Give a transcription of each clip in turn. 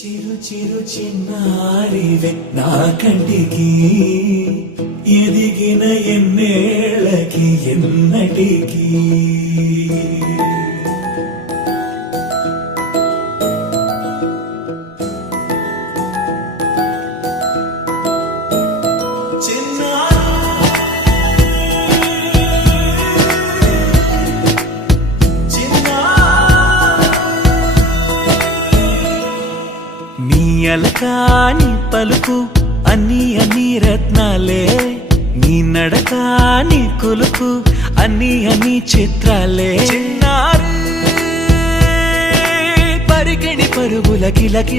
చిరు చిరు చిన్నారివే నా కంటికి ఎదిగిన ఎన్నేళ్ళకి ఎన్నటికి అలకాని పలుకు అన్ని అన్ని రత్నాలే నీ నడకాని కులుకు అన్ని అన్ని చిత్రాలే చిన్నారు పరికిణి పరుగుల కిలకిలలాగోదారి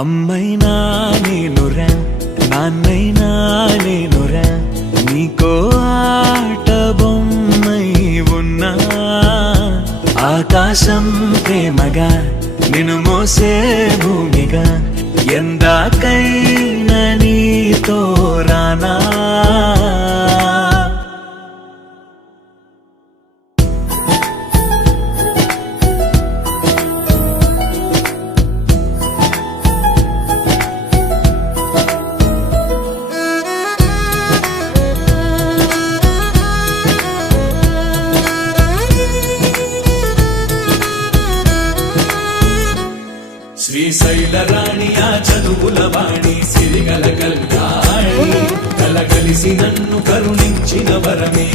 అమ్మైనా నేనురా నాన్నైనా నేనురా నీకో ఆట బొమ్మై ఉన్నా ఆకాశం ప్రేమగా నిన్ను మోసే భూమిగా ఎందాకైనా నీతో రానా శ్రీశైల రాణి ఆ చదువుల వాణి సిరిగల కల్యాణి కలగలిసి నన్ను కరుణించిన వరమే